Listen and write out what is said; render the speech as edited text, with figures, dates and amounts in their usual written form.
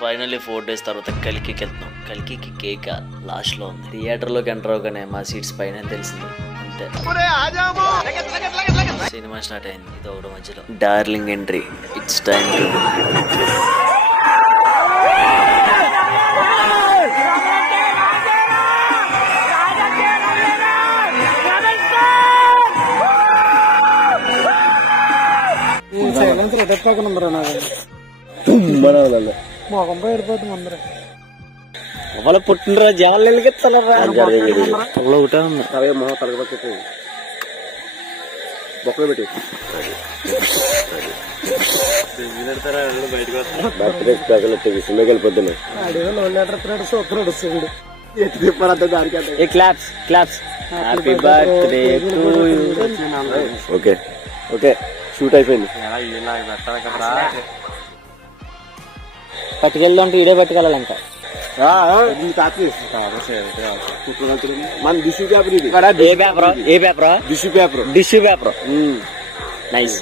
Finally 4 days తర్వాత కలికికి వెళ్తున్నాం. కలికికి cake last లో ఉంది. థియేటర్ లోకి ఎంటర్ అవగానే మా సీట్స్ పైన తెలిసింది. అంతే సినిమా స్టార్ట్ అయింది. ఇది ఒకటి మధ్యలో darling entry. It's time to వాళ్ళ పుట్టినరోజు జవాళ్ళకి ఒకటే ఉంది. అవే మొహం తలగబట్టి బొక్కలు పెట్టి బర్త్డే స్పెషల్ వచ్చేది సినిమాకి వెళ్ళిపోద్దును. Claps claps. Happy birthday to you. Okay okay shoot అయిపోయింది. పట్టుకెళ్ళాలంటే ఇడే పట్టుకెళ్ళాలంట. మన టిష్యూ పేపర్ ఇది. ఏ పేపర్? ఏ paper? Tissue paper. Tissue paper. Nice.